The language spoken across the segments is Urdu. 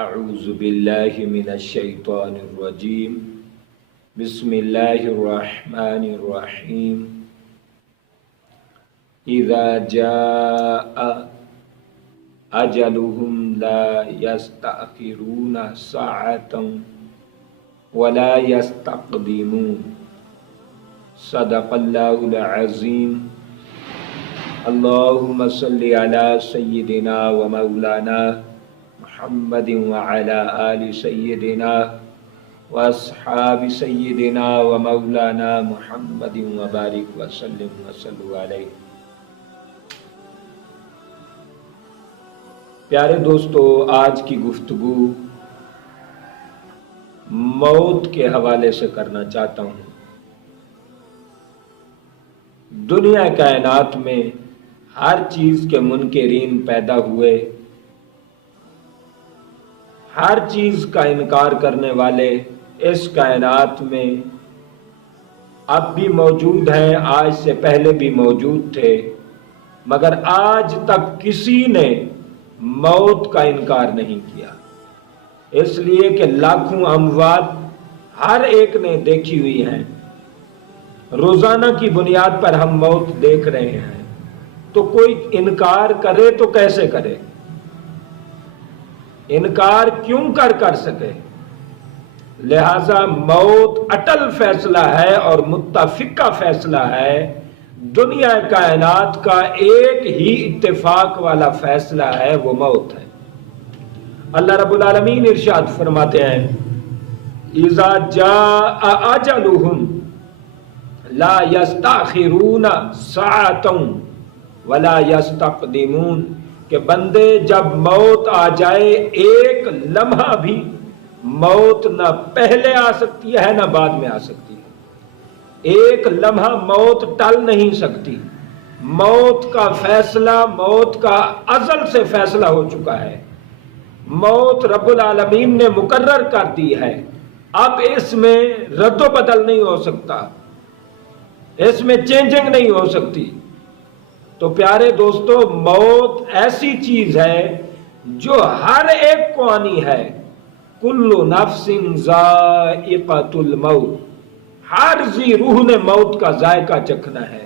اعوذ باللہ من الشیطان الرجیم بسم اللہ الرحمن الرحیم اذا جاء اجلهم لا يستأخرون ساعة ولا يستقدمون صدق اللہ العظیم اللہم صل علی سیدنا و مولانا محمد وعلى آل سیدنا واصحاب سیدنا و مولانا محمد وبارک وسلم وصلوا علیہ۔ پیارے دوستو، آج کی گفتگو موت کے حوالے سے کرنا چاہتا ہوں۔ دنیا کائنات میں ہر چیز کے منکرین پیدا ہوئے، ہر چیز کا انکار کرنے والے اس کائنات میں اب بھی موجود ہیں، آج سے پہلے بھی موجود تھے، مگر آج تک کسی نے موت کا انکار نہیں کیا، اس لیے کہ لاکھوں اموات ہر ایک نے دیکھی ہوئی ہیں۔ روزانہ کی بنیاد پر ہم موت دیکھ رہے ہیں، تو کوئی انکار کرے تو کیسے کرے؟ انکار کیوں کر سکے؟ لہذا موت اٹل فیصلہ ہے اور متفقہ فیصلہ ہے، دنیا کائنات کا ایک ہی اتفاق والا فیصلہ ہے، وہ موت ہے۔ اللہ رب العالمین ارشاد فرماتے ہیں اذا جاء اجلهم لا يستأخرون ساعة ولا يستقدمون، کہ بندے جب موت آ جائے ایک لمحہ بھی موت نہ پہلے آ سکتی ہے نہ بعد میں آ سکتی ہے، ایک لمحہ موت ٹل نہیں سکتی۔ موت کا فیصلہ، موت کا ازل سے فیصلہ ہو چکا ہے، موت رب العالمین نے مقرر کر دی ہے، اب اس میں رد و بدل نہیں ہو سکتا، اس میں چینجنگ نہیں ہو سکتی۔ تو پیارے دوستو، موت ایسی چیز ہے جو ہر ایک کو آنی ہے۔ کل نفس ذائقۃ الموت، ہر ذی روح نے موت کا ذائقہ چکھنا ہے۔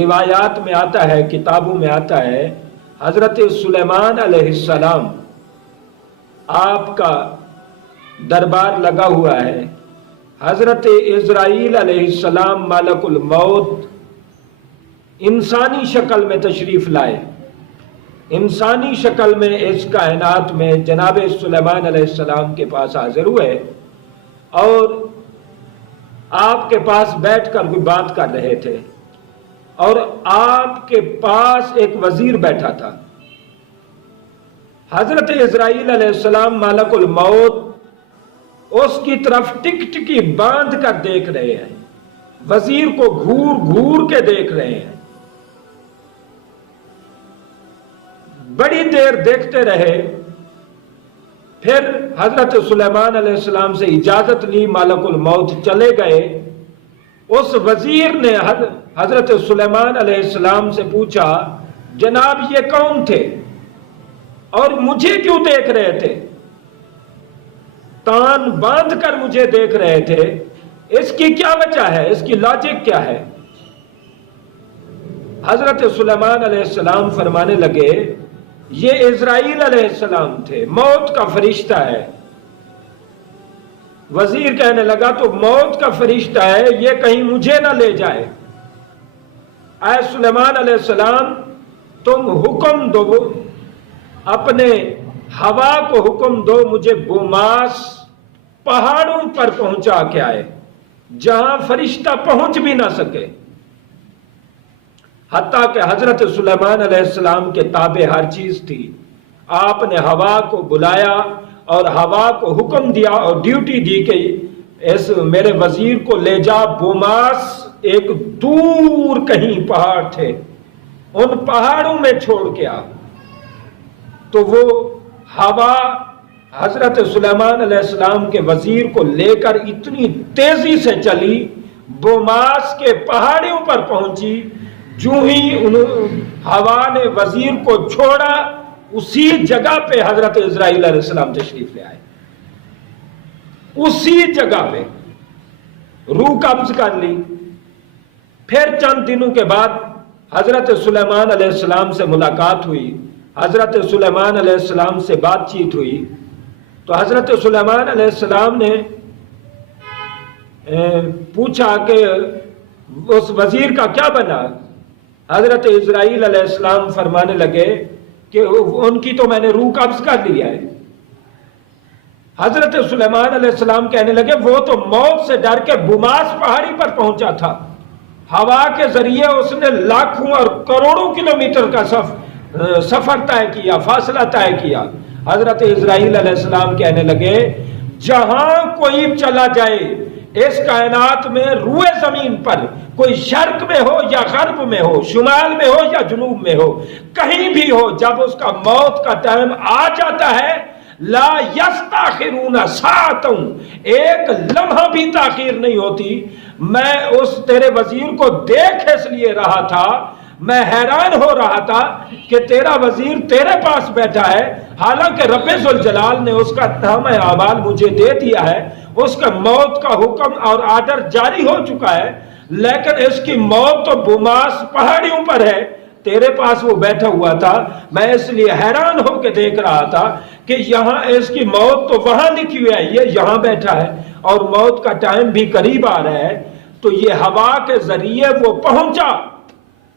روایات میں آتا ہے، کتابوں میں آتا ہے، حضرت سلیمان علیہ السلام، آپ کا دربار لگا ہوا ہے، حضرت عزرائیل علیہ السلام ملک الموت انسانی شکل میں تشریف لائے، انسانی شکل میں اس کائنات میں جناب سلیمان علیہ السلام کے پاس حاضر ہوئے اور آپ کے پاس بیٹھ کر کوئی بات کر رہے تھے، اور آپ کے پاس ایک وزیر بیٹھا تھا۔ حضرت عزرائیل علیہ السلام ملک الموت اس کی طرف ٹک ٹکی باندھ کر دیکھ رہے ہیں، وزیر کو گھور گھور کے دیکھ رہے ہیں۔ بڑی دیر دیکھتے رہے، پھر حضرت سلیمان علیہ السلام سے اجازت لی، ملک الموت چلے گئے۔ اس وزیر نے حضرت سلیمان علیہ السلام سے پوچھا، جناب یہ کون تھے اور مجھے کیوں دیکھ رہے تھے؟ تان باندھ کر مجھے دیکھ رہے تھے، اس کی کیا وجہ ہے، اس کی لاجک کیا ہے؟ حضرت سلیمان علیہ السلام فرمانے لگے، یہ عزرائیل علیہ السلام تھے، موت کا فرشتہ ہے۔ وزیر کہنے لگا، تو موت کا فرشتہ ہے، یہ کہیں مجھے نہ لے جائے۔ اے سلیمان علیہ السلام، تم حکم دو، اپنے ہوا کو حکم دو، مجھے بوماس پہاڑوں پر پہنچا کے آئے، جہاں فرشتہ پہنچ بھی نہ سکے۔ حتیٰ کہ حضرت سلیمان علیہ السلام کے تابع ہر چیز تھی، آپ نے ہوا کو بلایا اور ہوا کو حکم دیا اور ڈیوٹی دی کہ اس میرے وزیر کو لے جا، بوماس ایک دور کہیں پہاڑ تھے، ان پہاڑوں میں چھوڑ کے آ۔ تو وہ ہوا حضرت سلیمان علیہ السلام کے وزیر کو لے کر اتنی تیزی سے چلی، بوماس کے پہاڑیوں پر پہنچی۔ جو ہی ہوا نے وزیر کو چھوڑا، اسی جگہ پہ حضرت اسرائیل علیہ السلام تشریف لے آئے، اسی جگہ پہ روح قبض کر لی۔ پھر چند دنوں کے بعد حضرت سلیمان علیہ السلام سے ملاقات ہوئی، حضرت سلیمان علیہ السلام سے بات چیت ہوئی، تو حضرت سلیمان علیہ السلام نے پوچھا کہ اس وزیر کا کیا بنا؟ حضرت اسرائیل علیہ السلام فرمانے لگے کہ ان کی تو میں نے روح قبض کر لیا ہے۔ حضرت سلیمان علیہ السلام کہنے لگے وہ تو موت سے ڈر کے بماس پہاڑی پر پہنچا تھا، ہوا کے ذریعے اس نے لاکھوں اور کروڑوں کلومیٹر کا سفر طے کیا، فاصلہ طے کیا۔ حضرت اسرائیل علیہ السلام کہنے لگے جہاں کوئی چلا جائے اس کائنات میں روئے زمین پر، کوئی شرق میں ہو یا غرب میں ہو، شمال میں ہو یا جنوب میں ہو، کہیں بھی ہو، جب اس کا موت کا ٹائم آ جاتا ہے لا یستاخرون ساعۃ، ایک لمحہ بھی تاخیر نہیں ہوتی۔ میں اس تیرے وزیر کو دیکھ اس لیے رہا تھا، میں حیران ہو رہا تھا کہ تیرا وزیر تیرے پاس بیٹھا ہے، حالانکہ رب ذوالجلال نے اس کا نامہ اعمال مجھے دے دیا ہے، اس کا موت کا حکم اور آرڈر جاری ہو چکا ہے، لیکن اس کی موت تو بماس پہاڑیوں پر ہے، تیرے پاس وہ بیٹھا ہوا تھا۔ میں اس لیے حیران ہو کے دیکھ رہا تھا کہ یہاں اس کی موت تو وہاں لکھی ہوئی ہے، یہ یہاں بیٹھا ہے اور موت کا ٹائم بھی قریب آ رہا ہے، تو یہ ہوا کے ذریعے وہ پہنچا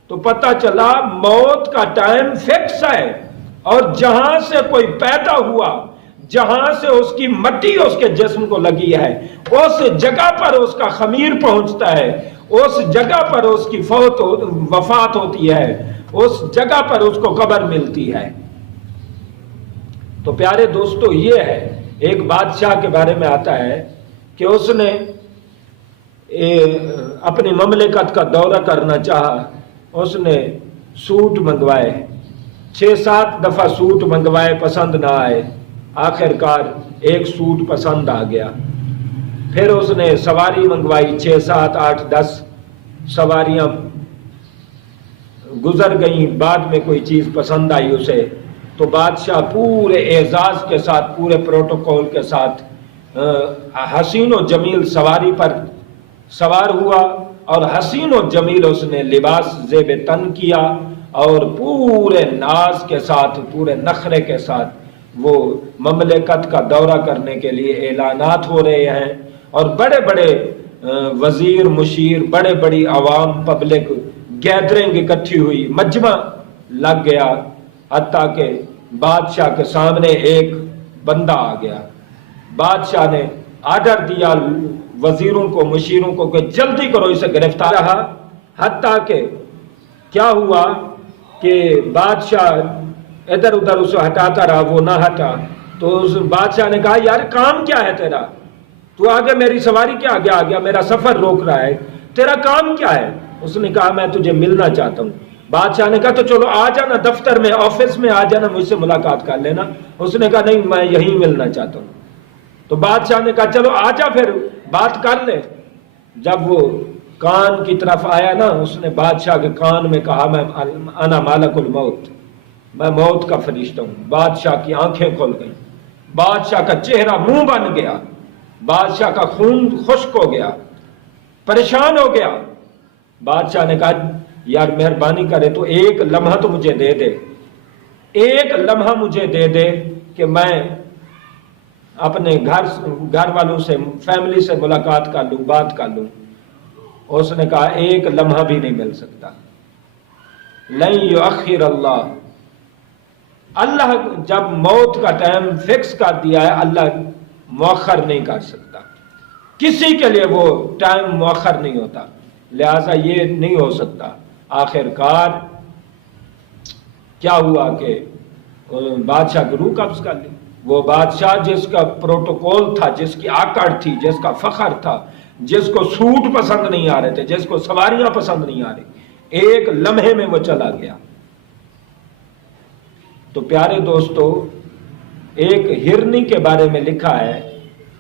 تو پتہ چلا موت کا ٹائم فکس ہے، اور جہاں سے کوئی پیدا ہوا، جہاں سے اس کی مٹی اس کے جسم کو لگی ہے، اس جگہ پر اس کا خمیر پہنچتا ہے، اس جگہ پر اس کی وفات ہوتی ہے، اس جگہ پر اس کو قبر ملتی ہے۔ تو پیارے دوستو، یہ ہے ایک بادشاہ کے بارے میں آتا ہے کہ اس نے اپنی مملکت کا دورہ کرنا چاہا، اس نے سوٹ منگوائے، 6-7 دفعہ سوٹ منگوائے، پسند نہ آئے، آخر کار ایک سوٹ پسند آ گیا۔ پھر اس نے سواری منگوائی، 6 7 8 10 سواریاں گزر گئیں، بعد میں کوئی چیز پسند آئی اسے، تو بادشاہ پورے اعزاز کے ساتھ، پورے پروٹوکول کے ساتھ حسین و جمیل سواری پر سوار ہوا، اور حسین و جمیل اس نے لباس زیب تن کیا، اور پورے ناز کے ساتھ، پورے نخرے کے ساتھ وہ مملکت کا دورہ کرنے کے لیے اعلانات ہو رہے ہیں، اور بڑے بڑے وزیر، مشیر، بڑے بڑی عوام، پبلک گیدرنگ اکٹھی ہوئی، مجمع لگ گیا، حتیٰ کہ بادشاہ کے سامنے ایک بندہ آ گیا۔ بادشاہ نے آرڈر دیا وزیروں کو، مشیروں کو کہ جلدی کرو اسے گرفتار رہا، حتیٰ کہ کیا ہوا کہ بادشاہ ادھر ادھر اسے ہٹاتا رہا، وہ نہ ہٹا، تو اس بادشاہ نے کہا یار کام کیا ہے تیرا؟ تو آگے میری سواری کے آگے آ گیا، میرا سفر روک رہا ہے، تیرا کام کیا ہے؟ اس نے کہا میں تجھے ملنا چاہتا ہوں۔ بادشاہ نے کہا تو چلو آ جانا دفتر میں، آفس میں آ جانا، مجھ سے ملاقات کر لینا۔ اس نے کہا نہیں، میں یہیں ملنا چاہتا ہوں۔ تو بادشاہ نے کہا چلو آ جا، پھر بات کر لے۔ جب وہ کان کی طرف آیا نا، اس نے بادشاہ کے کان میں کہا میں انا مالک الموت، میں موت کا فرشتہ ہوں۔ بادشاہ کی آنکھیں کھل گئیں، بادشاہ کا چہرہ منہ بن گیا، بادشاہ کا خون خشک ہو گیا، پریشان ہو گیا۔ بادشاہ نے کہا یار مہربانی کرے تو ایک لمحہ تو مجھے دے دے، ایک لمحہ مجھے دے دے کہ میں اپنے گھر والوں سے، فیملی سے ملاقات کر لوں، بات کر لوں۔ اس نے کہا ایک لمحہ بھی نہیں مل سکتا۔ لن یؤخر اللہ، اللہ جب موت کا ٹائم فکس کر دیا ہے، اللہ مؤخر نہیں کر سکتا، کسی کے لیے وہ ٹائم مؤخر نہیں ہوتا، لہذا یہ نہیں ہو سکتا۔ آخر کار کیا ہوا کہ بادشاہ کی روح قبض کر لی۔ وہ بادشاہ جس کا پروٹوکول تھا، جس کی آکڑ تھی، جس کا فخر تھا، جس کو سوٹ پسند نہیں آ رہے تھے، جس کو سواریاں پسند نہیں آ رہی، ایک لمحے میں وہ چلا گیا۔ تو پیارے دوستو، ایک ہرنی کے بارے میں لکھا ہے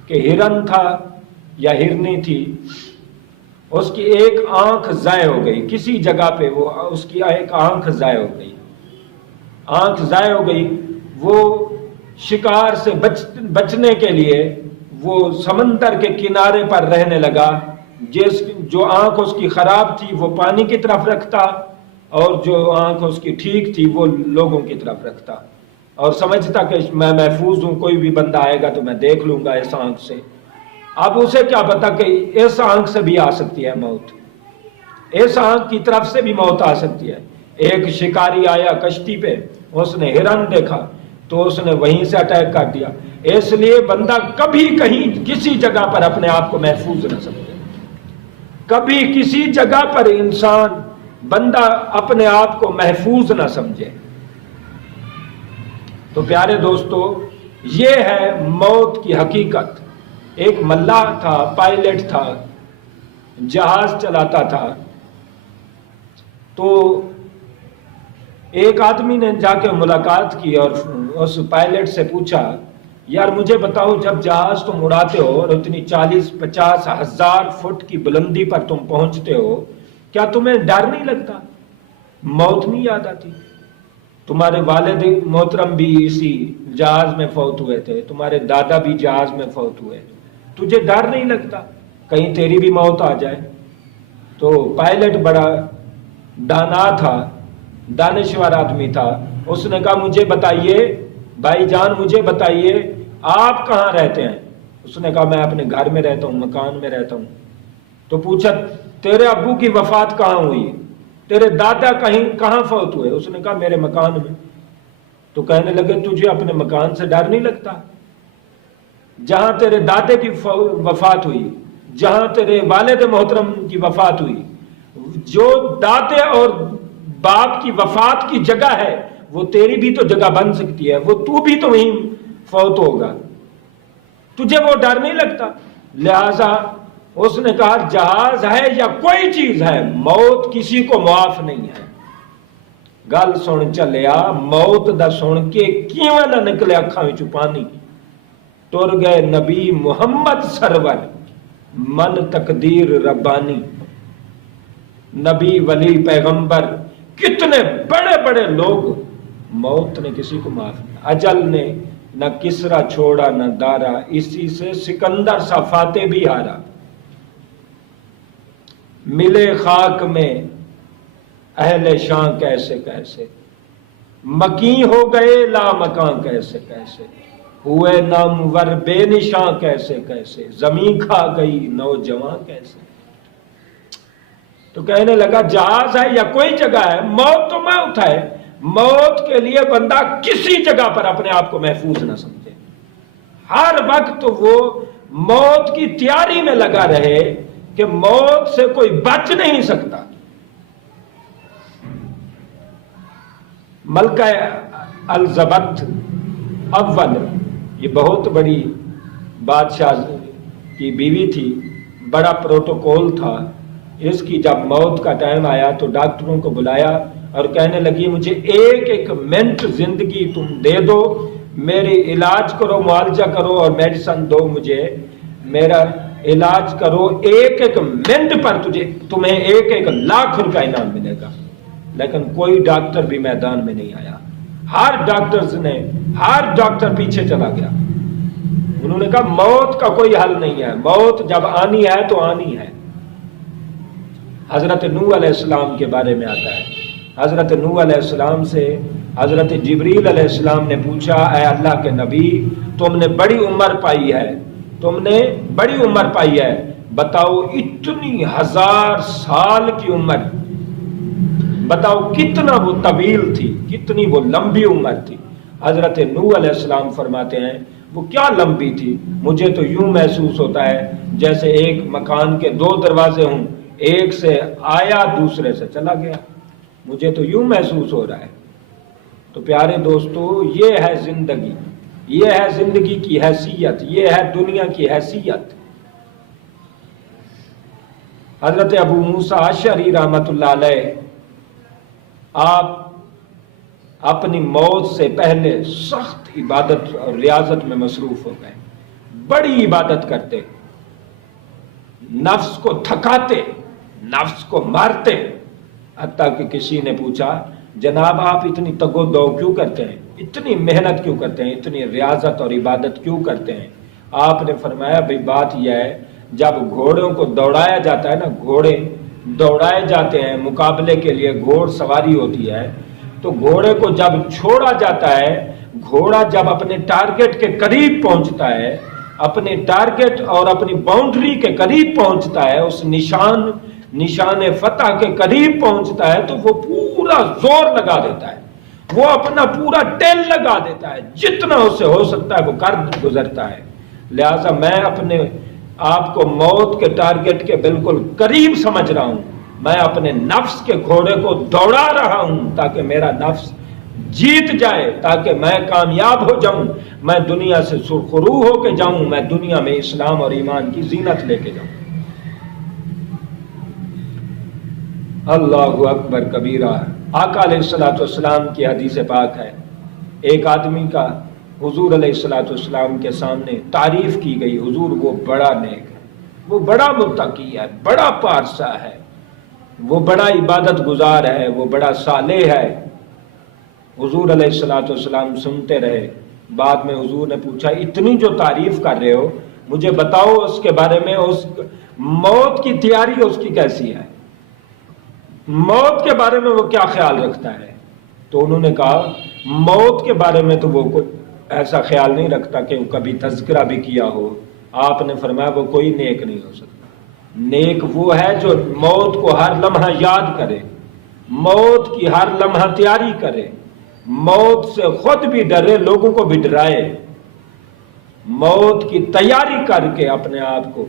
کہ ہرن تھا یا ہرنی تھی، اس کی ایک آنکھ ضائع ہو گئی، کسی جگہ پہ وہ اس کی ایک آنکھ ضائع ہو گئی۔ آنکھ ضائع ہو گئی، وہ شکار سے بچنے کے لیے وہ سمندر کے کنارے پر رہنے لگا، جو آنکھ اس کی خراب تھی وہ پانی کی طرف رکھتا اور جو آنکھ اس کی ٹھیک تھی وہ لوگوں کی طرف رکھتا، اور سمجھتا کہ میں محفوظ ہوں، کوئی بھی بندہ آئے گا تو میں دیکھ لوں گا اس آنکھ سے۔ اب اسے کیا پتا کہ اس آنکھ سے بھی آ سکتی ہے موت، اس آنکھ کی طرف سے بھی موت آ سکتی ہے۔ ایک شکاری آیا کشتی پہ، اس نے ہرن دیکھا تو اس نے وہیں سے اٹیک کر دیا۔ اس لیے بندہ کبھی کہیں کسی جگہ پر اپنے آپ کو محفوظ نہ سمجھے، کبھی کسی جگہ پر انسان بندہ اپنے آپ کو محفوظ نہ سمجھے۔ تو پیارے دوستو، یہ ہے موت کی حقیقت۔ ایک ملاح تھا، پائلٹ تھا، جہاز چلاتا تھا، تو ایک آدمی نے جا کے ملاقات کی اور اس پائلٹ سے پوچھا، یار مجھے بتاؤ، جب جہاز تم اڑاتے ہو اور اتنی 40-50 ہزار فٹ کی بلندی پر تم پہنچتے ہو، کیا تمہیں ڈر نہیں لگتا؟ موت نہیں یاد آتی؟ تمہارے والد محترم بھی اسی جہاز میں فوت ہوئے تھے، تمہارے دادا بھی جہاز میں فوت ہوئے، تجھے ڈر نہیں لگتا کہیں تیری بھی موت آ جائے؟ تو پائلٹ بڑا دانا تھا، دانشور آدمی تھا، اس نے کہا مجھے بتائیے بھائی جان، مجھے بتائیے آپ کہاں رہتے ہیں؟ اس نے کہا میں اپنے گھر میں رہتا ہوں، مکان میں رہتا ہوں۔ تو پوچھا تیرے ابو کی وفات کہاں ہوئی؟ تیرے دادا کہاں فوت ہوئے؟ اس نے کہا میرے مکان میں۔ تو کہنے لگے تجھے اپنے مکان سے ڈر نہیں لگتا؟ جہاں تیرے دادے کی وفات ہوئی، جہاں تیرے والد محترم کی وفات ہوئی، جو دادے اور باپ کی وفات کی جگہ ہے، وہ تیری بھی تو جگہ بن سکتی ہے، وہ تو بھی تو وہیں فوت ہوگا، تجھے وہ ڈر نہیں لگتا؟ لہذا اس نے کہا جہاز ہے یا کوئی چیز ہے، موت کسی کو معاف نہیں ہے۔ گل سن چلیا، موت دا سن کے کیوں نہ نکلے اکھاں وچوں پانی، ٹر گئے نبی محمد سرور، من تقدیر ربانی۔ نبی، ولی، پیغمبر، کتنے بڑے بڑے لوگ، موت نے کسی کو معاف نہیں۔ اجل نے نہ کسرا چھوڑا نہ دارا، اسی سے سکندر سا فاتح بھی ہارا۔ ملے خاک میں اہل شان کیسے کیسے، مکیں ہو گئے لا مکان کیسے کیسے، ہوئے نامور بے نشان کیسے کیسے، زمین کھا گئی نوجوان کیسے۔ تو کہنے لگا جہاز ہے یا کوئی جگہ ہے، موت تو موت ہے، موت کے لیے بندہ کسی جگہ پر اپنے آپ کو محفوظ نہ سمجھے، ہر وقت وہ موت کی تیاری میں لگا رہے کہ موت سے کوئی بچ نہیں سکتا۔ ملکہ الزبتھ اول، یہ بہت بڑی بادشاہ کی بیوی تھی، بڑا پروٹوکول تھا۔ اس کی جب موت کا ٹائم آیا تو ڈاکٹروں کو بلایا اور کہنے لگی مجھے ایک ایک منٹ زندگی تم دے دو، میری علاج کرو، معالجہ کرو اور میڈیسن دو، مجھے میرا علاج کرو، ایک ایک منٹ پر تمہیں 1,00,000 روپے انعام ملے گا۔ لیکن کوئی ڈاکٹر بھی میدان میں نہیں آیا، ہر ڈاکٹر پیچھے چلا گیا۔ انہوں نے کہا موت کا کوئی حل نہیں ہے، موت جب آنی ہے تو آنی ہے۔ حضرت نوح علیہ السلام کے بارے میں آتا ہے، حضرت نوح علیہ السلام سے حضرت جبریل علیہ السلام نے پوچھا، اے اللہ کے نبی، تم نے بڑی عمر پائی ہے، تم نے بڑی عمر پائی ہے، بتاؤ اتنی 1000 سال کی عمر، بتاؤ کتنا وہ طویل تھی، کتنی وہ لمبی عمر تھی۔ حضرت نوح علیہ السلام فرماتے ہیں وہ کیا لمبی تھی، مجھے تو یوں محسوس ہوتا ہے جیسے ایک مکان کے 2 دروازے ہوں، ایک سے آیا دوسرے سے چلا گیا، مجھے تو یوں محسوس ہو رہا ہے۔ تو پیارے دوستو، یہ ہے زندگی، یہ ہے زندگی کی حیثیت، یہ ہے دنیا کی حیثیت۔ حضرت ابو موسیٰ اشعری رحمۃ اللہ علیہ، آپ اپنی موت سے پہلے سخت عبادت اور ریاضت میں مصروف ہو گئے، بڑی عبادت کرتے، نفس کو تھکاتے، نفس کو مارتے، حتیٰ کہ کسی نے پوچھا جناب آپ اتنی تگو دو کیوں کرتے ہیں، اتنی محنت کیوں کرتے ہیں، اتنی ریاضت اور عبادت کیوں کرتے ہیں؟ آپ نے فرمایا بھئی بات یہ ہے، جب گھوڑوں کو دوڑایا جاتا ہے نا، گھوڑے دوڑائے جاتے ہیں مقابلے کے لیے، گھوڑ سواری ہوتی ہے، تو گھوڑے کو جب چھوڑا جاتا ہے، گھوڑا جب اپنے ٹارگٹ کے قریب پہنچتا ہے، اپنے ٹارگٹ اور اپنی باؤنڈری کے قریب پہنچتا ہے، اس نشان فتح کے قریب پہنچتا ہے، تو وہ پورا زور لگا دیتا ہے، وہ اپنا پورا ٹیل لگا دیتا ہے، جتنا اس سے ہو سکتا ہے وہ کر گزرتا ہے۔ لہٰذا میں اپنے آپ کو موت کے ٹارگٹ کے بالکل قریب سمجھ رہا ہوں، میں اپنے نفس کے گھوڑے کو دوڑا رہا ہوں تاکہ میرا نفس جیت جائے، تاکہ میں کامیاب ہو جاؤں، میں دنیا سے سرخرو ہو کے جاؤں، میں دنیا میں اسلام اور ایمان کی زینت لے کے جاؤں۔ اللہ اکبر کبیرہ۔ آقا علیہ الصلوۃ والسلام کی حدیث پاک ہے، ایک آدمی کا حضور علیہ الصلوۃ والسلام کے سامنے تعریف کی گئی، حضور وہ بڑا نیک ہے، وہ بڑا متقی ہے، بڑا پارسا ہے، وہ بڑا عبادت گزار ہے، وہ بڑا صالح ہے۔ حضور علیہ الصلوۃ والسلام سنتے رہے۔ بعد میں حضور نے پوچھا اتنی جو تعریف کر رہے ہو، مجھے بتاؤ اس کے بارے میں، اس موت کی تیاری اس کی کیسی ہے، موت کے بارے میں وہ کیا خیال رکھتا ہے؟ تو انہوں نے کہا موت کے بارے میں تو وہ کوئی ایسا خیال نہیں رکھتا کہ کبھی تذکرہ بھی کیا ہو۔ آپ نے فرمایا وہ کوئی نیک نہیں ہو سکتا، نیک وہ ہے جو موت کو ہر لمحہ یاد کرے، موت کی ہر لمحہ تیاری کرے، موت سے خود بھی ڈرے، لوگوں کو بھی ڈرائے، موت کی تیاری کر کے اپنے آپ کو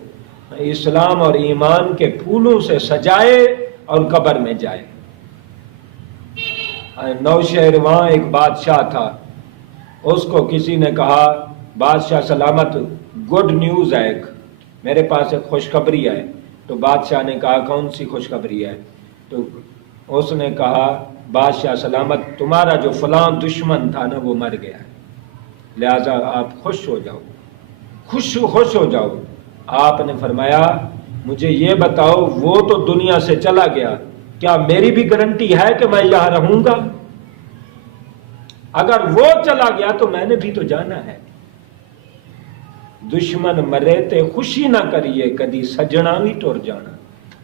اسلام اور ایمان کے پھولوں سے سجائے اور قبر میں جائے۔ نوشہر وہاں ایک بادشاہ تھا، اس کو کسی نے کہا بادشاہ سلامت، گڈ نیوز ہے، ایک میرے پاس ایک خوشخبری ہے۔ تو بادشاہ نے کہا کون سی خوشخبری ہے؟ تو اس نے کہا بادشاہ سلامت، تمہارا جو فلاں دشمن تھا نا وہ مر گیا ہے، لہذا آپ خوش ہو جاؤ، خوش ہو جاؤ۔ آپ نے فرمایا مجھے یہ بتاؤ وہ تو دنیا سے چلا گیا، کیا میری بھی گارنٹی ہے کہ میں یہاں رہوں گا؟ اگر وہ چلا گیا تو میں نے بھی تو جانا ہے۔ دشمن مرے تے خوشی نہ کریے، کدی سجنا بھی ٹر جانا،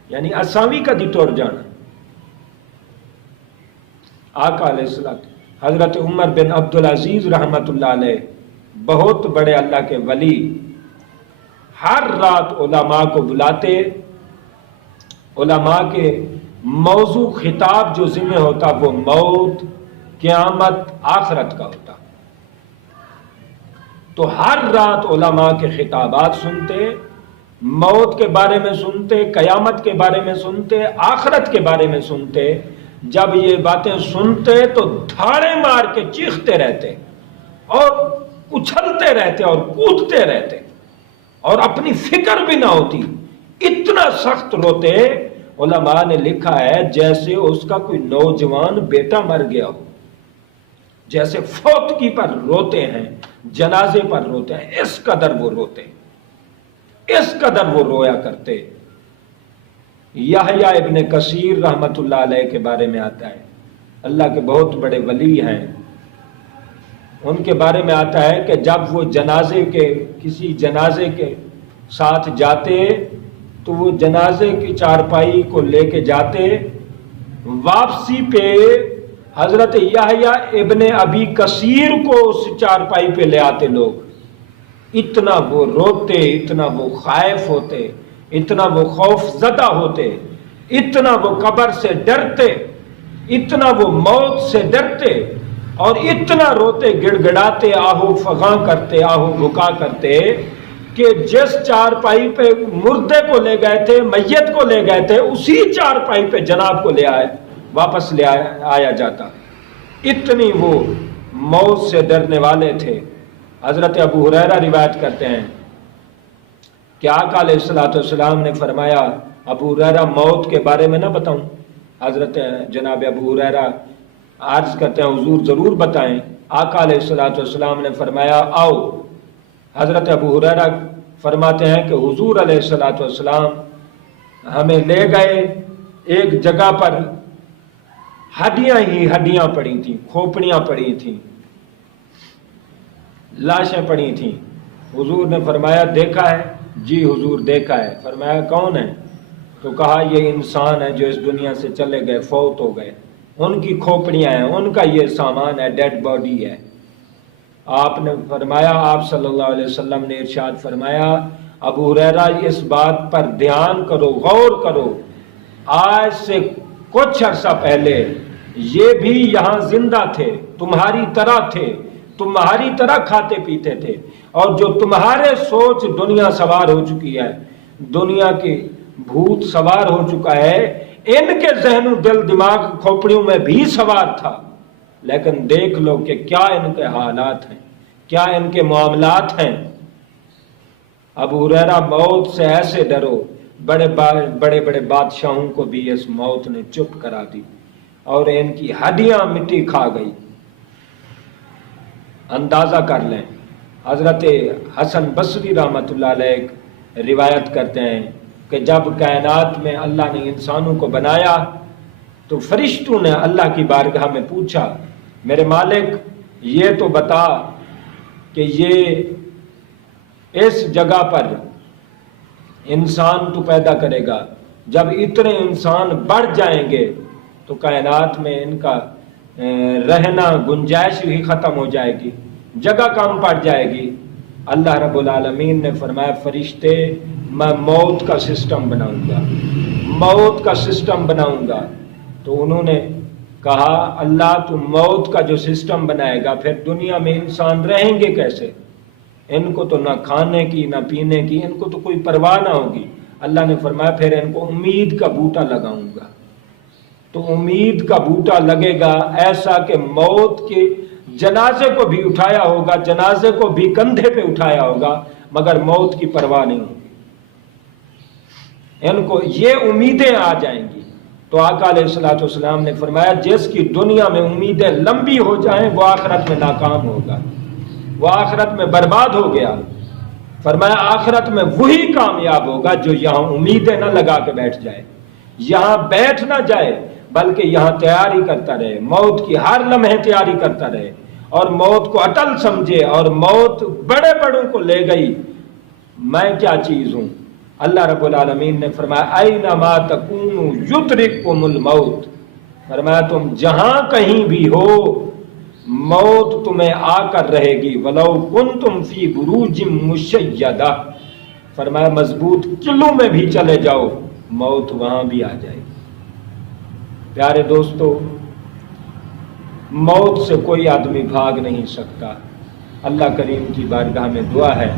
یعنی اساں بھی کدی ٹر جانا۔ آقا علیہ السلام، حضرت عمر بن عبدالعزیز رحمت اللہ علیہ، بہت بڑے اللہ کے ولی، ہر رات علماء کو بلاتے، علماء کے موضوع خطاب جو ذمہ ہوتا وہ موت، قیامت، آخرت کا ہوتا، تو ہر رات علماء کے خطابات سنتے، موت کے بارے میں سنتے، قیامت کے بارے میں سنتے، آخرت کے بارے میں سنتے۔ جب یہ باتیں سنتے تو دھاڑے مار کے چیختے رہتے اور اچھلتے رہتے اور کودتے رہتے، اور اپنی فکر بھی نہ ہوتی، اتنا سخت روتے۔ علماء نے لکھا ہے جیسے اس کا کوئی نوجوان بیٹا مر گیا ہو، جیسے فوتگی پر روتے ہیں، جنازے پر روتے ہیں، اس قدر وہ روتے، اس قدر وہ رویا کرتے۔ یحییٰ ابن کثیر رحمت اللہ علیہ کے بارے میں آتا ہے، اللہ کے بہت بڑے ولی ہیں، ان کے بارے میں آتا ہے کہ جب وہ کسی جنازے کے ساتھ جاتے تو وہ جنازے کی چارپائی کو لے کے جاتے، واپسی پہ حضرت یحییٰ ابن ابی کثیر کو اس چارپائی پہ لے آتے لوگ، اتنا وہ روتے، اتنا وہ خائف ہوتے، اتنا وہ خوف زدہ ہوتے، اتنا وہ قبر سے ڈرتے، اتنا وہ موت سے ڈرتے، اور اتنا روتے، گڑ گڑاتے، آہو فغاں کرتے، آہو بھکا کرتے کہ جس چارپائی پہ مردے کو لے گئے تھے، میت کو لے گئے تھے، اسی چارپائی پہ جناب کو واپس لے آیا جاتا۔ اتنی وہ موت سے ڈرنے والے تھے۔ حضرت ابو ہریرہ روایت کرتے ہیں کہ آقا علیہ الصلوۃ والسلام نے فرمایا، ابو ہریرہ موت کے بارے میں نہ بتاؤں؟ حضرت جناب ابو ہریرہ عرض کرتے ہیں حضور ضرور بتائیں۔ آقا علیہ الصلوۃ والسلام نے فرمایا آؤ۔ حضرت ابو ہریرہ فرماتے ہیں کہ حضور علیہ الصلوۃ والسلام ہمیں لے گئے ایک جگہ پر، ہڈیاں ہی ہڈیاں پڑی تھیں، کھوپڑیاں پڑی تھیں، لاشیں پڑی تھیں۔ حضور نے فرمایا دیکھا ہے؟ جی حضور دیکھا ہے۔ فرمایا کون ہے؟ تو کہا یہ انسان ہے جو اس دنیا سے چلے گئے، فوت ہو گئے، ان کی کھوپڑیاں ہیں، ان کا یہ سامان ہے، ڈیڈ باڈی ہے۔ آپ نے فرمایا، آپ صلی اللہ علیہ وسلم نے ارشاد فرمایا، ابو ہریرہ اس بات پر دھیان کرو، غور کرو، آج سے کچھ عرصہ پہلے یہ بھی یہاں زندہ تھے، تمہاری طرح تھے، تمہاری طرح کھاتے پیتے تھے، اور جو تمہارے سوچ دنیا سوار ہو چکی ہے، دنیا کی بھوت سوار ہو چکا ہے، ان کے ذہن و دل دماغ کھوپڑیوں میں بھی سوار تھا۔ لیکن دیکھ لو کہ کیا ان کے حالات ہیں، کیا ان کے معاملات ہیں۔ ابو ہریرہ موت سے ایسے ڈرو، بڑے بڑے بادشاہوں کو بھی اس موت نے چپ کرا دی اور ان کی ہڈیاں مٹی کھا گئی۔ اندازہ کر لیں، حضرت حسن بصری رحمۃ اللہ علیہ روایت کرتے ہیں کہ جب کائنات میں اللہ نے انسانوں کو بنایا تو فرشتوں نے اللہ کی بارگاہ میں پوچھا، میرے مالک یہ تو بتا کہ یہ اس جگہ پر انسان تو پیدا کرے گا، جب اتنے انسان بڑھ جائیں گے تو کائنات میں ان کا رہنا گنجائش ہی ختم ہو جائے گی، جگہ کم پڑ جائے گی۔ اللہ رب العالمین نے فرمایا فرشتے میں موت کا سسٹم بناؤں گا، موت کا سسٹم بناؤں گا۔ تو انہوں نے کہا اللہ تو موت کا جو سسٹم بنائے گا پھر دنیا میں انسان رہیں گے کیسے؟ ان کو تو نہ کھانے کی نہ پینے کی، ان کو تو کوئی پرواہ نہ ہوگی۔ اللہ نے فرمایا پھر ان کو امید کا بوٹا لگاؤں گا۔ تو امید کا بوٹا لگے گا ایسا کہ موت کے جنازے کو بھی اٹھایا ہوگا، جنازے کو بھی کندھے پہ اٹھایا ہوگا، مگر موت کی پرواہ نہیں ہوگی۔ ان کو یہ امیدیں آ جائیں گی۔ تو آقا علیہ الصلوۃ والسلام نے فرمایا جس کی دنیا میں امیدیں لمبی ہو جائیں وہ آخرت میں ناکام ہوگا، وہ آخرت میں برباد ہو گیا۔ فرمایا آخرت میں وہی کامیاب ہوگا جو یہاں امیدیں نہ لگا کے بیٹھ جائے، یہاں بیٹھ نہ جائے بلکہ یہاں تیاری کرتا رہے، موت کی ہر لمحے تیاری کرتا رہے اور موت کو اٹل سمجھے۔ اور موت بڑے بڑوں کو لے گئی، میں کیا چیز ہوں؟ اللہ رب العالمین نے فرمایا اینما تکونوا یدرککم الموت، فرمایا تم جہاں کہیں بھی ہو موت تمہیں آ کر رہے گی، ولو کنتم فی بروج مشیدہ، فرمایا مضبوط قلعوں میں بھی چلے جاؤ موت وہاں بھی آ جائے گی۔ پیارے دوستو، موت سے کوئی آدمی بھاگ نہیں سکتا۔ اللہ کریم کی بارگاہ میں دعا ہے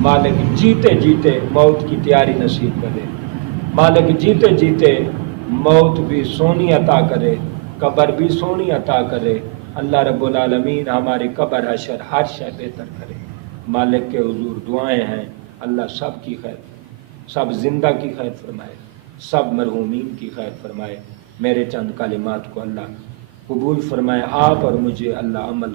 مالک جیتے جیتے موت کی تیاری نصیب کرے، مالک جیتے جیتے موت بھی سونی عطا کرے، قبر بھی سونی عطا کرے۔ اللہ رب العالمین ہماری قبر حشر ہر شے بہتر کرے۔ مالک کے حضور دعائیں ہیں، اللہ سب کی خیر، سب زندہ کی خیر فرمائے، سب مرحومین کی خیر فرمائے۔ میرے چند کلمات کو اللہ قبول فرمائے، آپ اور مجھے اللہ عمل